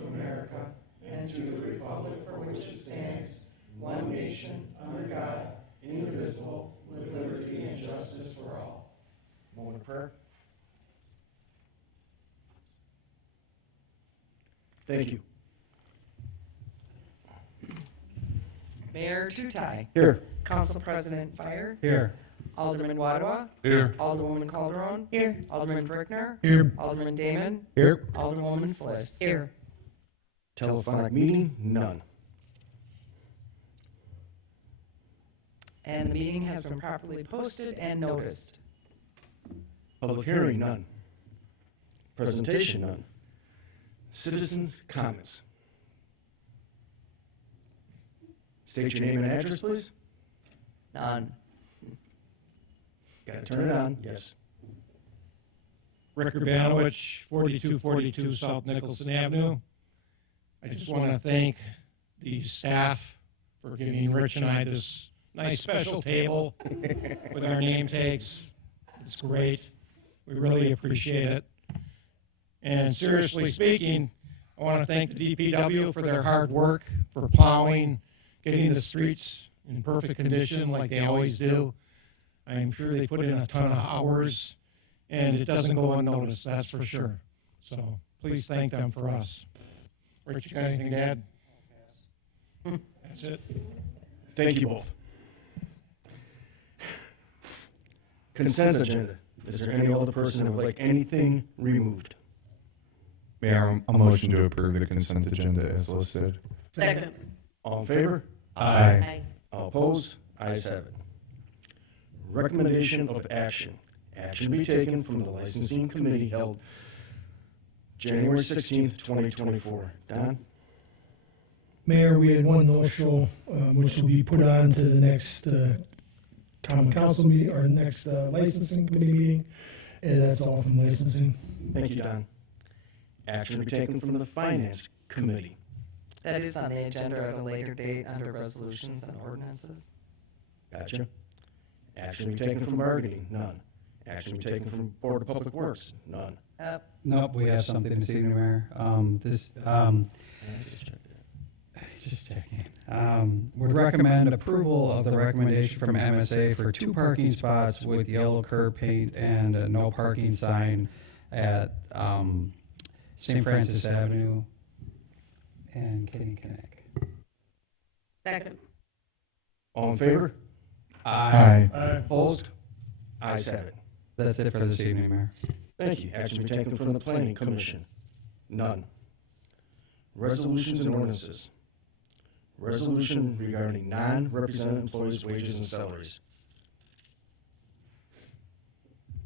of America and to the republic for which it stands, one nation, under God, indivisible, with liberty and justice for all. Moment of prayer. Thank you. Mayor Tutai. Here. Council President Fire. Here. Alderman Wadwa. Here. Alderwoman Calderon. Here. Alderman Brickner. Here. Alderman Damon. Here. Alderwoman Fliss. Here. Telephonic meeting, none. And the meeting has been properly posted and noticed. Public hearing, none. Presentation, none. Citizens' comments. State your name and address, please. None. Got to turn it on, yes. Rick Urbanowicz, 4242 South Nicholson Avenue. I just want to thank the staff for giving Rich and I this nice special table with our name tags. It's great. We really appreciate it. And seriously speaking, I want to thank the DPW for their hard work, for plowing, getting the streets in perfect condition like they always do. I'm sure they put in a ton of hours, and it doesn't go unnoticed, that's for sure. So please thank them for us. Rich, you got anything to add? That's it. Thank you both. Consent agenda. Is there any other person that would like anything removed? Mayor, a motion to approve the consent agenda as listed. Second. All in favor? Aye. All opposed? Ayes have it. Recommendation of action. Action be taken from the licensing committee held January 16th, 2024. Don? Mayor, we had one no-show, which will be put on to the next common council meeting, or next licensing committee meeting, and that's all from licensing. Thank you, Don. Action be taken from the finance committee. That is on the agenda at a later date under resolutions and ordinances. Gotcha. Action be taken from bargaining. None. Action be taken from Board of Public Works. None. Nope, we have something this evening, Mayor. Just checking. Would recommend approval of the recommendation from MSA for 2 parking spots with yellow curb paint and a no parking sign at St. Francis Avenue and Kinnikinnick. Second. All in favor? Aye. Opposed? Ayes have it. That's it for this evening, Mayor. Thank you. Action be taken from the Planning Commission. None. Resolutions and ordinances. Resolution regarding non-represented employees' wages and salaries.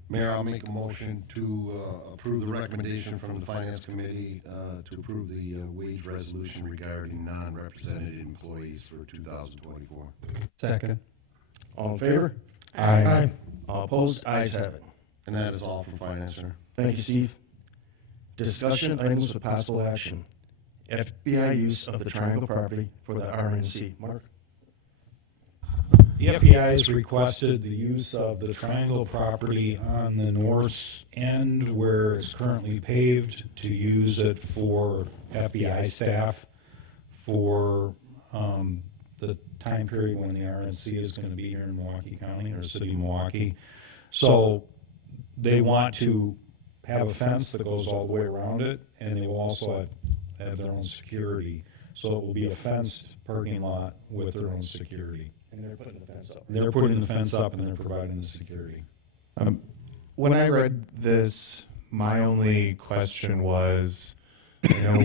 Mayor, I'll make a motion to approve the recommendation from the Finance Committee to approve the wage resolution regarding non-represented employees for 2024. Second. All in favor? Aye. All opposed? Ayes have it. And that is all from Finance, sir. Thank you, Steve. Discussion items with possible action. FBI use of the Triangle property for the RNC. Mark? The FBI has requested the use of the Triangle property on the north end where it's currently paved to use it for FBI staff for the time period when the RNC is going to be here in Milwaukee County or City of Milwaukee. So they want to have a fence that goes all the way around it, and they will also have their own security. So it will be a fenced parking lot with their own security. And they're putting the fence up. They're putting the fence up and they're providing the security. When I read this, my only question was,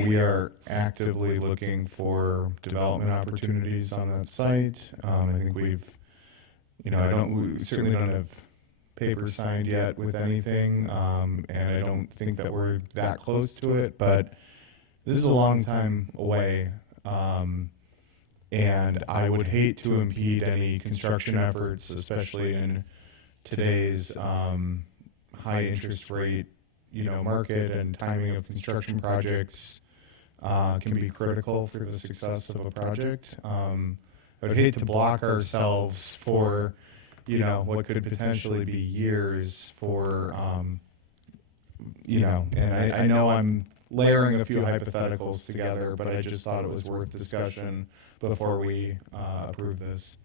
we are actively looking for development opportunities on that site. I think we certainly don't have paper signed yet with anything, and I don't think that we're that close to it, but this is a long time away, and I would hate to impede any construction efforts, especially in today's high interest rate, market, and timing of construction projects can be critical for the success of a project. I would hate to block ourselves for, what could potentially be years for, and I know I'm layering a few hypotheticals together, but I just thought it was worth discussion before we approve this.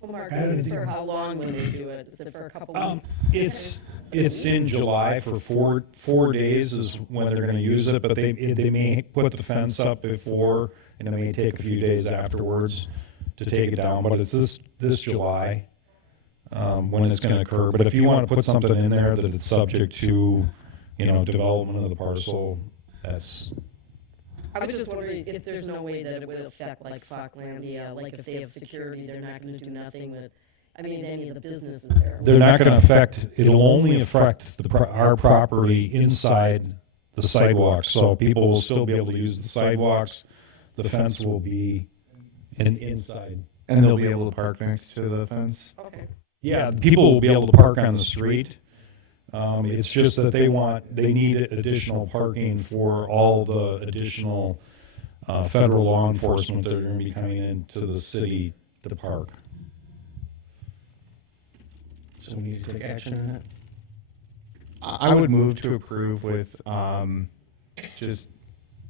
Well, Mark, I don't this is think- for how long when they do it? Is it for a couple weeks? It's in July for 4 days is when they're going to use it, but they may put the fence up before, and it may take a few days afterwards to take it down. But it's this July when it's going to occur. But if you want to put something in there that it's subject to, development of the parcel, that's I was just wondering if there's no way that it would affect like Falklandia, like if they have security, they're not gonna do nothing with, any of the businesses there. they're not going to affect. It'll only affect our property inside the sidewalks. So people will still be able to use the sidewalks. The fence will be inside. And they'll be able to park next to the fence. Okay. Yeah, people will be able to park on the street. It's just that they need additional parking for all the additional federal law enforcement that are going to be coming into the city to park. So we need to take action on that? I would move to approve with just,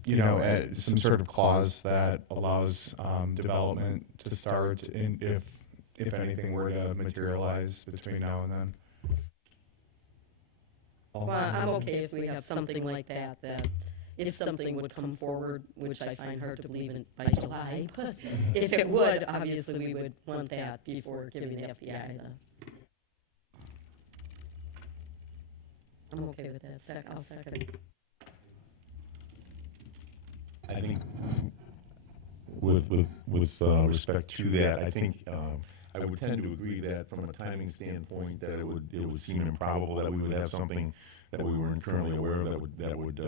some sort of clause that allows development to start if anything were to materialize between now and then. Well, I'm okay if we have something like that, that if something would come forward, which I find hard to believe in by July, but if it would, obviously we would want that before giving the FBI the. I'm okay with that. I'll second it. I think with respect to that, I think I would tend to agree that from a timing standpoint, that it would seem improbable that we would have something that we weren't currently aware of that would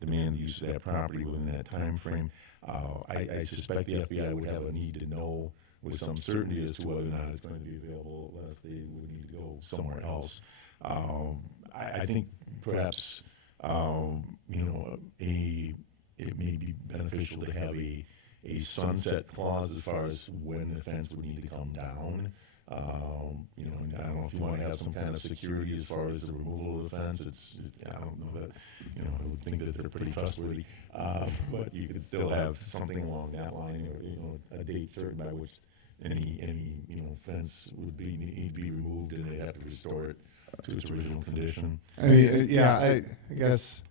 demand the use of that property within that time frame. I suspect the FBI would have a need to know with some certainty as to whether or not it's going to be available, unless they would need to go somewhere else. I think perhaps it may be beneficial to have a sunset clause as far as when the fence would need to come down. I don't know if you want to have some kind of security as far as the removal of the fence. I don't know that, I would think that they're pretty trustworthy. But you could still have something along that line, or, a date certain by which any fence would need to be removed, and they have to restore it to its original condition. I mean, I guess.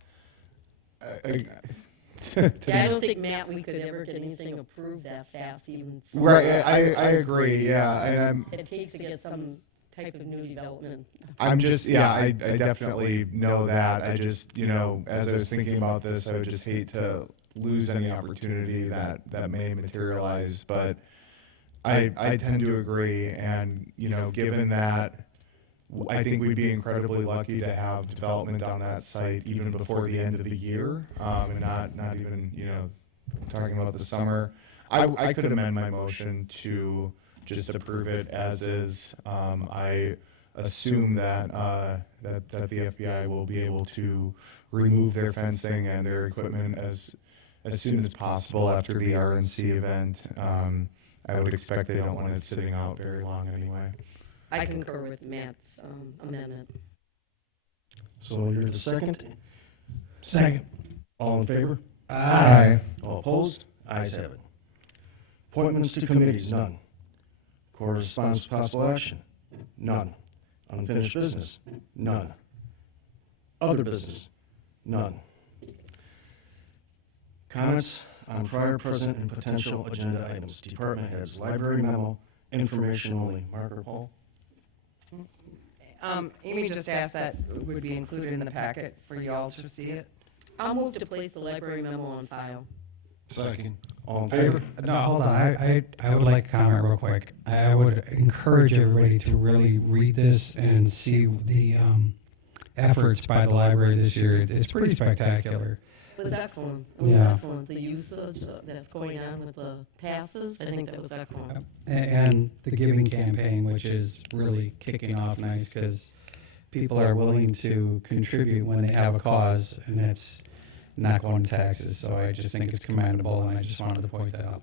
Yeah, I don't think, Matt, we could ever get anything approved that fast, even. Right, I agree, yeah, and It takes to get some type of new development. I'm just, I definitely know that. I just, as I was thinking about this, I would just hate to lose any opportunity that may materialize, but I tend to agree, and, given that I think we'd be incredibly lucky to have development on that site even before the end of the year, and not even, talking about the summer. I could amend my motion to just approve it as is. I assume that the FBI will be able to remove their fencing and their equipment as soon as possible after the RNC event. I would expect they don't want it sitting out very long anyway. I concur with Matt's amendment. So you're the second? Second. All in favor? Aye. All opposed? Ayes have it. Appointments to committees, none. Correspondence, possible action, none. Unfinished business, none. Other business, none. Comments on prior, present, and potential agenda items. Department heads, library memo, information only. Mark or Paul? Amy just asked that would be included in the packet for you all to see it. I'll move to place the library memo on file. Second. All in favor? No, hold on. I would like to comment real quick. I would encourage everybody to really read this and see the efforts by the library this year. It's pretty spectacular. It was excellent. It was Yeah. excellent. The usage that's going on with the passes, I think that was excellent. And the giving campaign, which is really kicking off nice because people are willing to contribute when they have a cause, and it's not going to taxes. So I just think it's commendable, and I just wanted to point that out.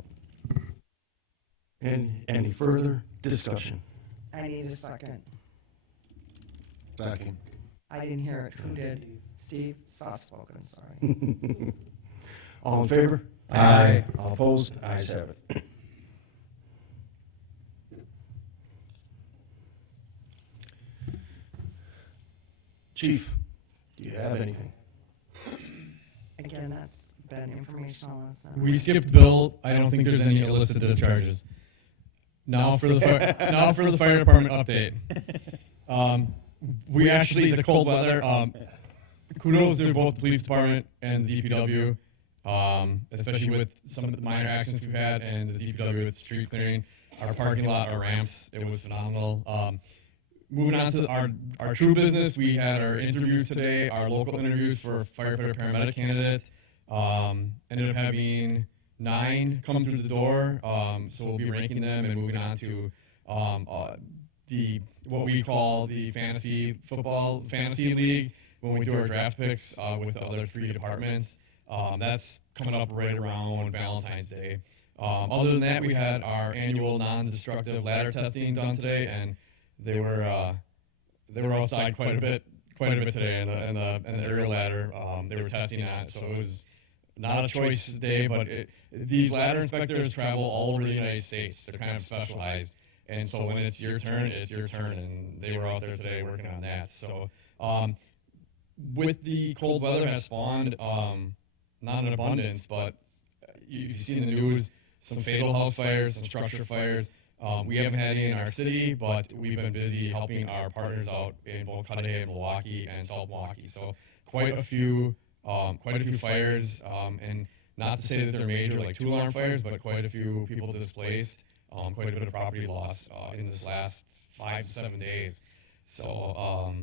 Any further discussion? I need a second. Second. I didn't hear it. Who did? Steve, soft-spoken, sorry. All in favor? Aye. All opposed? Ayes have it. Chief, do you have anything? Again, that's been informational. That's not- We skipped Bill. I don't think there's any illicit discharges. Now for the fire department update. We actually, the cold weather, kudos to both the police department and the DPW, especially with some of the minor accidents we've had and the DPW with street clearing, our parking lot, our ramps, it was phenomenal. Moving on to our true business, we had our interviews today, our local interviews for firefighter paramedic candidate. Ended up having 9 come through the door, so we'll be ranking them and moving on to what we call the fantasy league when we do our draft picks with the other 3 departments. That's coming up right around Valentine's Day. Other than that, we had our annual non-destructive ladder testing done today, and they were outside quite a bit today in the aerial ladder. They were testing that, so it was not a choice day, but these ladder inspectors travel all over the United States. They're kind of specialized, and so when it's your turn, and they were out there today working on that. So with the cold weather has spawned, not in abundance, but you've seen in the news, some fatal house fires, some structure fires. We haven't had any in our city, but we've been busy helping our partners out in both Cudahy and Milwaukee and South Milwaukee. So quite a few fires, and not to say that they're major like 2-alarm fires, but quite a few people displaced, quite a bit of property loss in this last 5 to 7 days. So,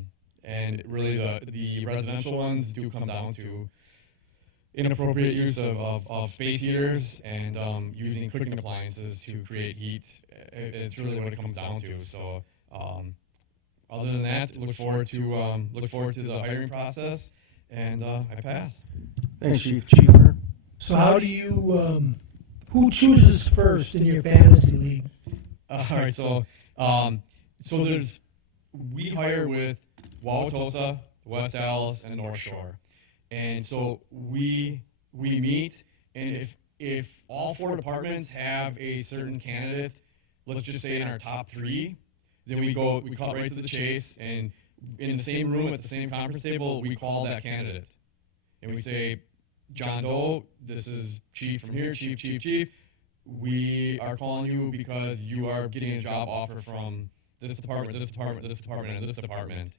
and really the residential ones do come down to inappropriate use of space heaters and using cooking appliances to create heat. It's really what it comes down to. So, other than that, look forward to the hiring process, and I pass. Thanks, Chief. Chief Warner? So how do you, who chooses first in your fantasy league? All right, so we hire with Wauwatosa, West Dallas, and North Shore. And so we meet, and if all 4 departments have a certain candidate, let's just say in our top 3, then we cut right to the chase, and in the same room at the same conference table, we call that candidate. And we say, John Doe, this is Chief from here, Chief. We are calling you because you are getting a job offer from this department, and this department.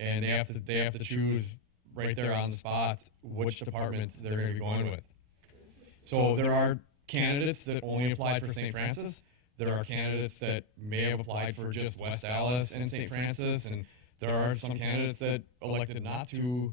And they have to choose right there on the spot which department they're going to be going with. So there are candidates that only applied for St. Francis. There are candidates that may have applied for just West Dallas and St. Francis, and there are some candidates that elected not to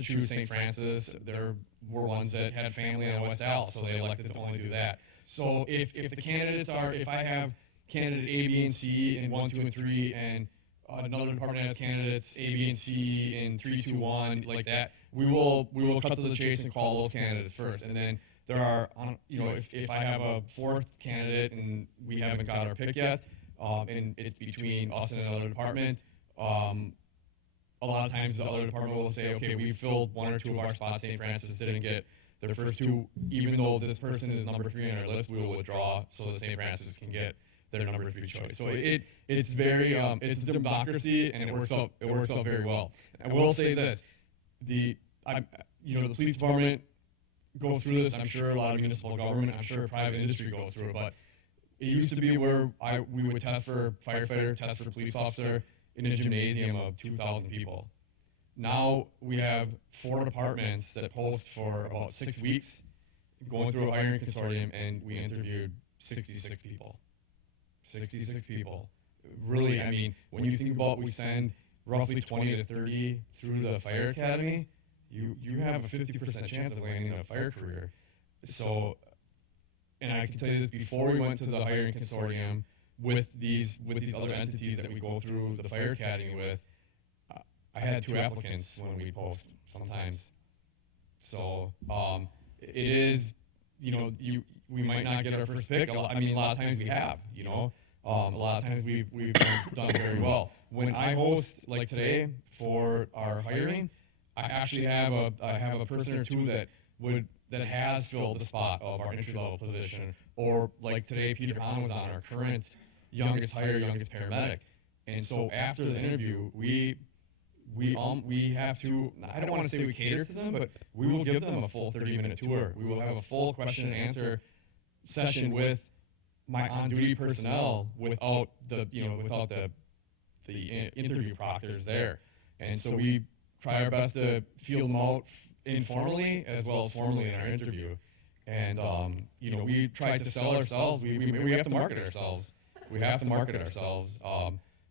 choose St. Francis. There were ones that had family on West Dallas, so they elected to only do that. So if the candidates if I have candidate A, B, and C in 1, 2, and 3, and another department has candidates A, B, and C in 3, 2, 1, like that, we will cut to the chase and call those candidates first. And then there are, if I have a 4th candidate and we haven't got our pick yet, and it's between us and another department, a lot of times the other department will say, okay, we filled 1 or 2 of our spots. St. Francis didn't get their first 2, even though this person is number 3 on our list, we will withdraw so that St. Francis can get their number 3 choice. So it's very it's a democracy, and it works out very well. I will say this: the police department goes through this. I'm sure a lot of municipal government, I'm sure private industry goes through it, but it used to be where we would test for firefighter, test for police officer in a gymnasium of 2,000 people. Now we have 4 departments that post for about 6 weeks, going through a hiring consortium, and we interviewed 66 people. 66 people. Really, I mean, when you think about we send roughly 20 to 30 through the fire academy, you have a 50% chance of landing a fire career. So, and I can tell you this, before we went to the hiring consortium with these other entities that we go through the fire academy with, I had 2 applicants when we post sometimes. So it is, we might not get our first pick. A lot of times we have, A lot of times we've done very well. When I host like today for our hiring, I actually have a person or two that has filled the spot of our entry level position, or like today Peter Hahn was on, our current youngest paramedic. And so after the interview, we have to, I don't want to say we cater to them, but we will give them a full 30-minute tour. We will have a full question and answer session with my on-duty personnel without the interview proctors there. And so we try our best to feel them out informally as well as formally in our interview. And, we try to sell ourselves. We have to market ourselves. We have to market ourselves.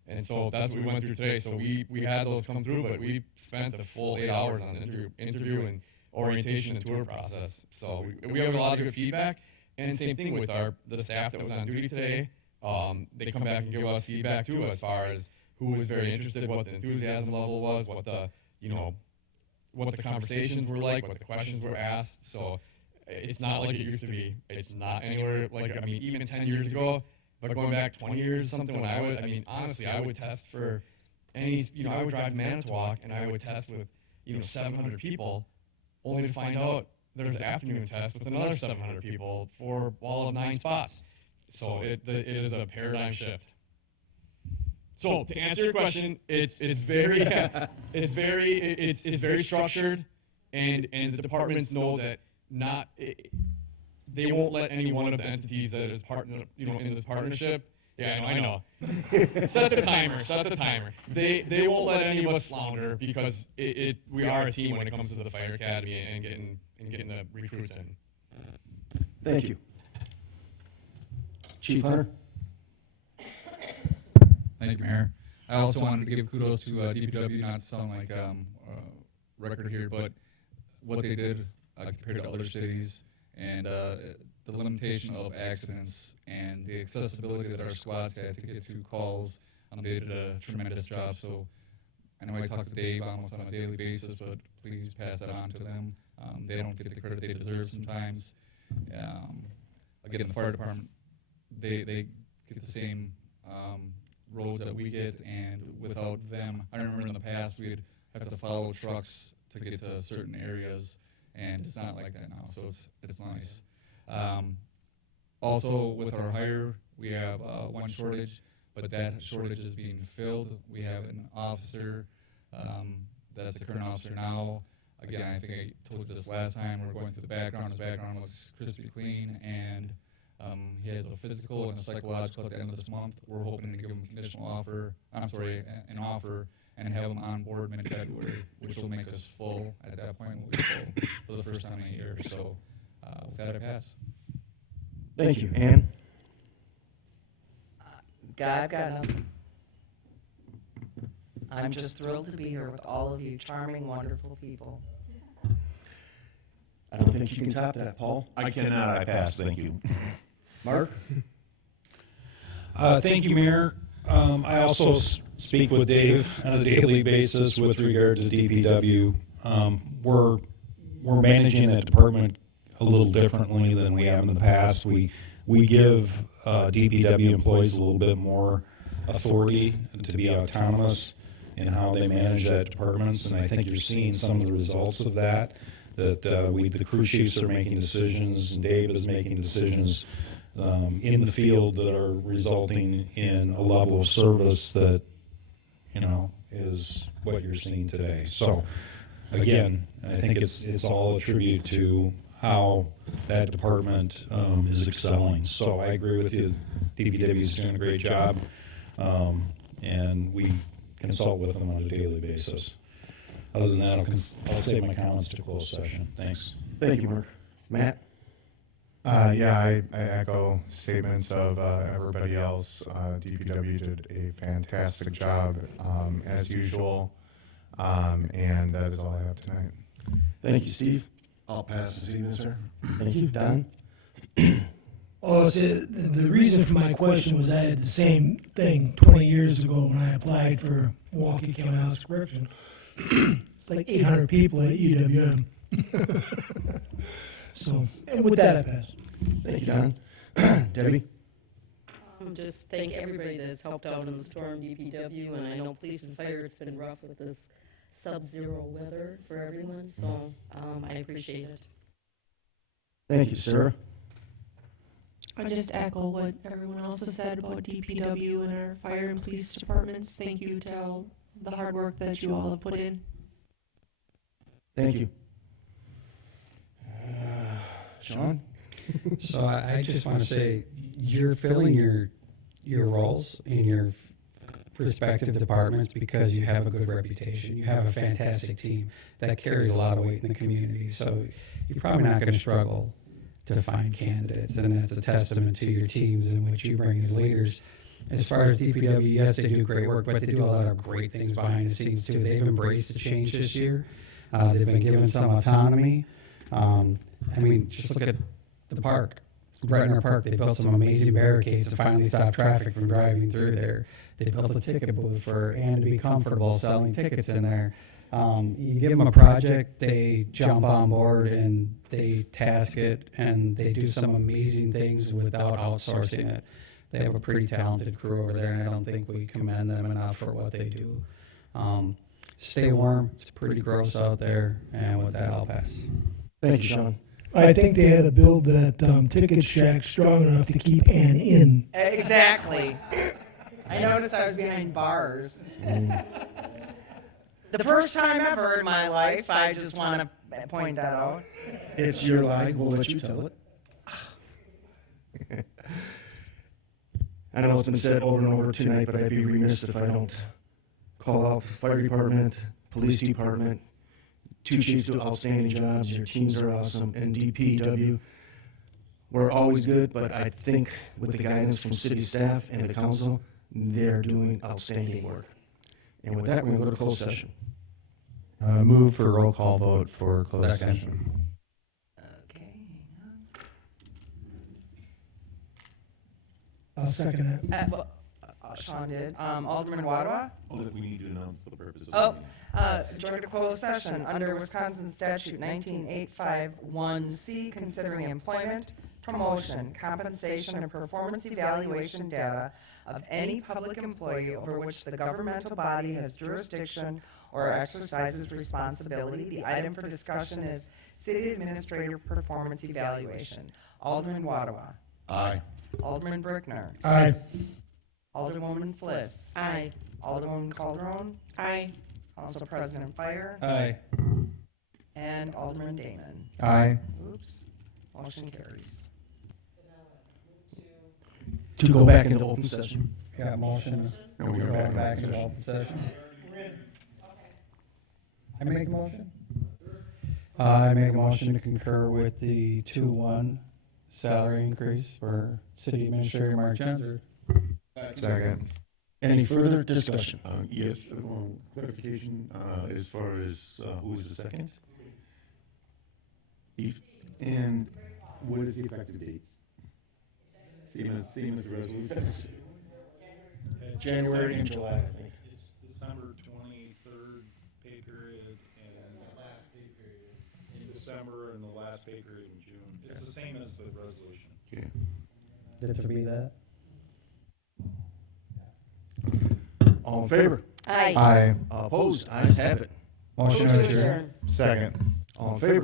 And so that's what we went through today. So we had those come through, but we spent the full 8 hours on the interview and orientation and tour process. So we have a lot of good feedback. And same thing with the staff that was on duty today. They come back and give us feedback too, as far as who was very interested, what the enthusiasm level was, what the conversations were like, what the questions were asked. So it's not like it used to be. It's not anywhere like, even 10 years ago, but going back 20 years or something, honestly, I would test for I would drive to Manitowoc and I would test with, 700 people, only to find out there's an afternoon test with another 700 people for all of 9 spots. So it is a paradigm shift. So to answer your question, it's very structured, and the departments know that they won't let any one of the entities that is in this partnership. Yeah, I know. Set the timer. They won't let any of us flounder, because we are a team when it comes to the fire academy and getting the recruits in. Thank you. Chief Hunter? Thank you, Mayor. I also wanted to give kudos to DPW, not to sound like record here, but what they did compared to other cities, and the limitation of accidents and the accessibility that our squads had to get to calls. They did a tremendous job. So I know I talk to Dave almost on a daily basis, but please pass that on to them. They don't get the credit they deserve sometimes. Again, the fire department, they get the same roads that we get, and without them, I remember in the past we'd have to follow trucks to get to certain areas, and it's not like that now, so it's nice. Also, with our hire, we have one shortage, but that shortage is being filled. We have an officer that's a current officer now. Again, I think I told you this last time, we're going through the background. His background looks crispy clean, and he has a physical and a psychological at the end of this month. We're hoping to give him an offer, and have him on board mid-February, which will make us full. At that point, we'll be full for the first time in a year. So with that, I pass. Thank you. Ann? God, got nothing. I'm just thrilled to be here with all of you charming, wonderful people. I don't think you can top that, Paul. I cannot, I pass, thank you. Mark? Thank you, Mayor. I also speak with Dave on a daily basis with regard to DPW. We're managing that department a little differently than we have in the past. We give DPW employees a little bit more authority to be autonomous in how they manage that department, and I think you're seeing some of the results of that. The crew chiefs are making decisions, and Dave is making decisions in the field that are resulting in a level of service that, is what you're seeing today. So, again, I think it's all a tribute to how that department is excelling. So I agree with you. DPW is doing a great job, and we consult with them on a daily basis. Other than that, I'll save my comments to closed session. Thanks. Thank you, Mark. Matt? I echo statements of everybody else. DPW did a fantastic job, as usual, and that is all I have tonight. Thank you, Steve. I'll pass this evening, sir. Thank you. Don? Oh, the reason for my question was I had the same thing 20 years ago when I applied for Milwaukee County House of Correction. It's like 800 people at UWM. So, and with that, I pass. Thank you, Don. Debbie? just thank everybody that's helped out in the storm, DPW, and I know police and fire, it's been rough with this sub-zero weather for everyone, so I appreciate it. Thank you, Sarah. I just echo what everyone else has said about DPW and our fire and police departments. Thank you to all the hard work that you all have put in. Thank you. Sean? So I just want to say, you're filling your roles in your respective departments because you have a good reputation. You have a fantastic team that carries a lot of weight in the community. So you're probably not going to struggle to find candidates, and that's a testament to your teams and what you bring as leaders. As far as DPW, yes, they do great work, but they do a lot of great things behind the scenes too. They've embraced the change this year. They've been given some autonomy. I mean, just look at the park, Bretner Park. They built some amazing barricades to finally stop traffic from driving through there. They built a ticket booth for Ann to be comfortable selling tickets in there. You give them a project, they jump on board and they task it, and they do some amazing things without outsourcing it. They have a pretty talented crew over there, and I don't think we commend them enough for what they do. Stay warm. It's pretty gross out there, and with that, I'll pass. Thank you, Sean. I think they had to build that ticket shack strong enough to keep Ann in. Exactly. I noticed I was behind bars. The first time ever in my life, I just want to point that out. It's your lie. We'll let you tell it. I know it's been said over and over tonight, but I'd be remiss if I don't call out the fire department, police department. Two chiefs do outstanding jobs. Your teams are awesome. And DPW, we're always good, but I think with the guidance from city staff and the council, they're doing outstanding work. And with that, we're going to go to closed session. Move for roll call vote for closed Second. session. Okay. I'll second that. Sean did. Alderman Wadwa? We need to announce the purpose of the Oh, meeting. join the closed session under Wisconsin Statute 19851C, considering employment, promotion, compensation, and performance evaluation data of any public employee over which the governmental body has jurisdiction or exercises responsibility. The item for discussion is city administrator performance evaluation. Alderman Wadwa. Aye. Alderman Brickner. Aye. Alderwoman Fliss. Aye. Alderwoman Calderon. Aye. Council President Fire. Aye. And Alderman Damon. Aye. Oops. Motion carries. To go back into open session. Got a motion. No, we We're are going back back in into open session. I make a motion. I make a motion to concur with the 2-1 salary increase for City Administrator Mark Johnson. Second. Any further discussion? Yes, clarification as far as who is the second? And what is the effective dates? Same as the resolution? January and July, I think. It's December 23rd pay period and the last pay period in December and the last pay period in June. It's the same as the resolution. Okay. Did it to be that? All in favor? Aye. Aye. Opposed? Ayes have it. Motion Move to to adjourn. adjourn. Second. All in favor?